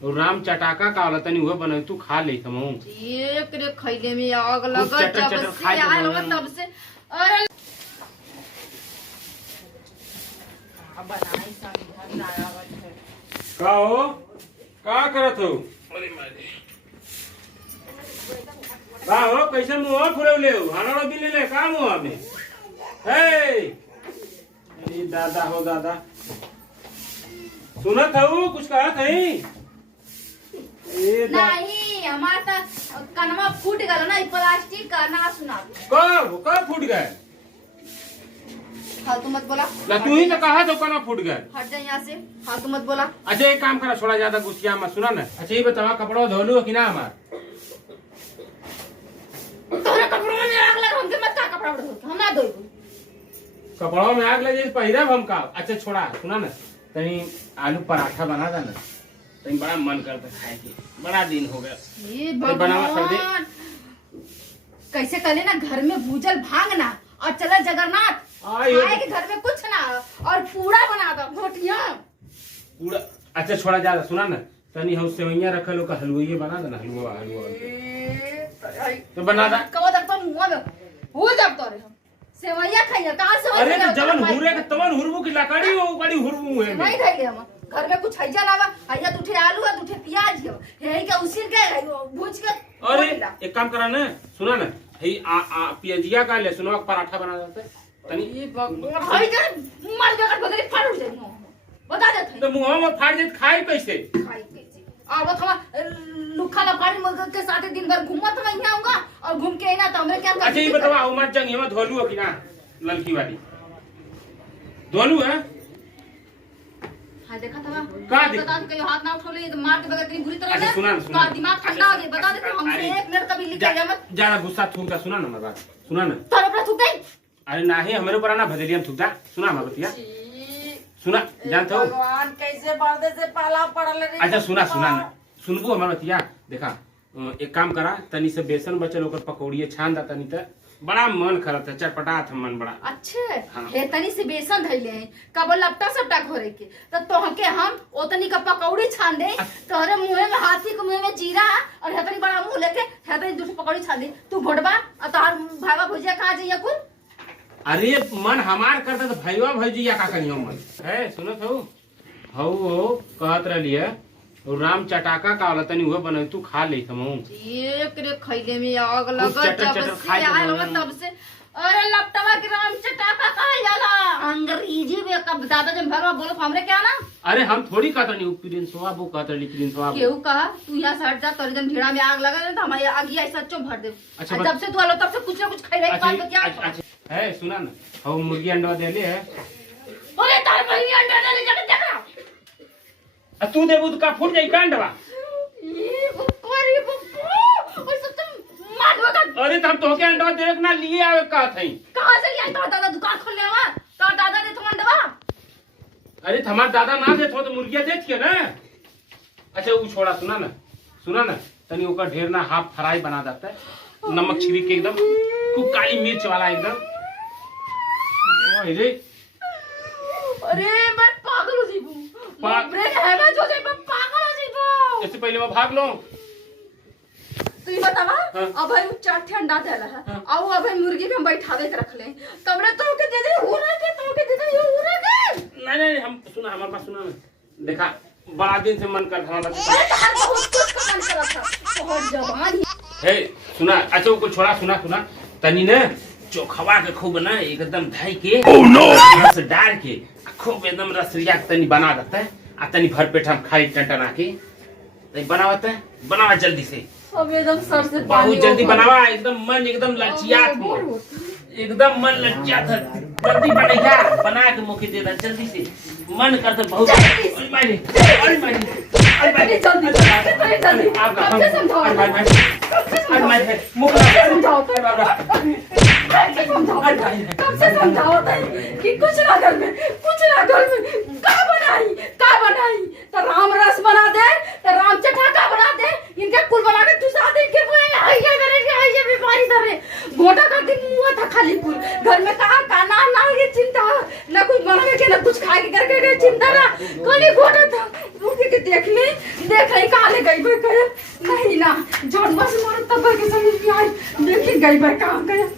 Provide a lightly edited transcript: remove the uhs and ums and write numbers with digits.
और राम चटाका का वाला तनी वो बना तू खा ले हमहू एक रे खइले में आग लगत चटर जब चटर से खाए आए होगा तब से अरे अब बनाई सब घर आवत है का हो का करत हो अरे मारे का हो कैसे मुंह फुरौले हो हानड़ो भी ले ले का मुंह में हे अरे दादा हो दादा सुनत हो कुछ कहत है नहीं हमारा तो कनमा फूट गया ना प्लास्टिक का ना सुना कब फूट गए फालतू मत बोला ला तू ही तो कहा तो कना फूट गए हट जा यहाँ से फालतू मत बोला अच्छा एक काम करा थोड़ा ज्यादा गुस्सिया मत सुना ना अच्छा ये बतावा कपड़ा धोलू कि ना हमार तोरा कपड़ों में आग लगा हमके मत का कपड़ा धो हम ना धोई कपड़ों में आग लगे पहिरब हम का अच्छा छोड़ा सुना ना तनी आलू पराठा बना देना तनी बड़ा मन करता खाए के बड़ा दिन हो गया ये बनावा कर दे भगवान कैसे करे ना घर में भूजल भांगना और चला जगन्नाथ खाए के घर में कुछ ना और पूरा बना दो रोटियां पूरा अच्छा छोड़ा ज्यादा सुना ना तनी हम सेवइयां रखल हो का हलवाई बना देना हलवा तो बना दा कब तक तुम मुंह में हो जब तोरे हम सेवइया खाइए कहां से अरे तो जवन हुरे के तवन हुरबू की लकड़ी हो बड़ी हुरबू है नहीं खाइए हम घर में कुछ हैजा लावा हैजा तुठे आलू है तुठे प्याज है यही का उसीर के भूज के अरे एक काम करा ना सुना ना हे आ पियजिया का ले सुनो पराठा बना देते तनी ये भगवान हाय जा मर जा कर बदले फाड़ जाए बता देते तो मुंह में फाड़ देत खाई कैसे खाई कैसे अब थोड़ा लुखा लपाड़ी मगर के साथ दिन भर घूमत मैं यहां आऊंगा और घूम के ना तो हमरे क्या अच्छा ये बतावा उमर जंग में धोलू कि ना ललकी वाली धोलू है हां देखा था का बता दे कहीं हाथ ना उठोले तो मार के बगैर इतनी बुरी तरह अच्छा सुना तो दिमाग ठंडा हो गया बता दे हमसे एक मिनट कभी लिख जा मत ज्यादा गुस्सा थूक जा सुना ना मेरी बात सुना ना तोरे पर थूक गई अरे नाही हमारे ऊपर आना भदलियन थूक जा सुना हमारी बतिया सुना जानते हो भगवान कैसे पर्दे से पाला पड़ल रे अच्छा सुना सुना ना सुनबो हमार बतिया देखा एक काम करा तनी से बेसन बचल ओकर पकौड़िए छान दा तनी त बड़ा मन करत है चटपटात हम मन बड़ा अच्छे हाँ। हे तनी से बेसन धइले कब लपटा सपटा घोरे के तो तोहके हम ओतनी का पकौड़ी छान दे तोहरे मुंह में हाथी के मुंह में जीरा और हेतनी बड़ा मुंह लेके हेतनी दूसरी पकौड़ी छान दे तू घोटबा और तोहर भावा भुजिया खा जाइए कुल अरे मन हमार करता तो भैया भैजिया का कहियो मन है सुनत हो कहत रहलिए और राम चटाका का वाला तनी वो बना तू खा ले हमहू एक रे खइले में आग लगत चटर जब चटर से खाए आए होगा तब से अरे लपटवा के राम चटाका कहा जाला अंग्रेजी में कब दादा जब भरवा बोलो हमरे क्या ना अरे हम थोड़ी कहत नहीं प्रिंसवा वो कहत रही प्रिंसवा केहू कहा तू यहाँ से हट जा तोरे जन भीड़ा में आग लगा तो हमारे आग ही ऐसा चो भर दे अच्छा, जब से तू आलो तब से कुछ ना कुछ खाई रही बात बतिया अच्छा है सुना ना हम मुर्गी अंडा दे ले है अरे तार बहिनी अंडा डाले जाके देख रहा तू देबू तो का फूट जाई कांडवा ये बकरी बकू और सब तुम मारवा का अरे तब तो के अंडा देख ना लिए आवे का थई कहां से लिया तो दादा दुकान खोल ले आवा तो दादा ने तुम अंडवा अरे हमार दादा ना देत हो तो मुर्गिया देत के ना अच्छा वो छोड़ा सुना ना तनी ओकर ढेर ना हाफ फ्राई बना देता है नमक छिड़क के एकदम खूब काली मिर्च वाला एकदम अरे अरे मैं पागल हो जीबू ब्रेन है मैं जो जाई मैं पागल हो जीबू इससे पहले मैं भाग लो तू ये बतावा हाँ। अब भाई चार अंडा देला है अब अब मुर्गी के हम बैठावे के रख ले कमरे तो के दे दे हो रहा के तो के दे दे हो रहा के नहीं हम सुना हमारे पास सुना ना देखा बड़ा दिन से मन कर हमारा अरे तार बहुत कुछ का मन करा था बहुत जवान हे सुना अच्छा वो छोड़ा सुना तनी ने चोखवा के खूब ना एकदम धाई के रस डाल के खूब एकदम रसरिया तनी बना देता है आ तनी भर पेट हम खाई टंटना के तनी बनावा जल्दी से अब एकदम सर से बहुत जल्दी बनावा एकदम मन एकदम लचियात हो एकदम मन लचियात है जल्दी बनैया बना के मुखी दे दा जल्दी से मन करता बहुत अरे मारी जल्दी आप समझाओ अरे मारी मुख समझाओ कब से समझाओ कि कुछ ना घर में का बनाई तो राम रस बना दे तो राम चटाका बना दे इनके कुल बना के तू साथ इनके ये बीमारी धरे घोटा का दिन मुंह था खाली कुल घर में कहा ना ये चिंता ना कुछ बनाने के ना कुछ खाए के करके चिंता ना खाली घोटा था रुक के देख ले देख ही गई बे कहे नहीं ना जानवर से मार तब के समझ में आई देखी गई बे कहाँ गया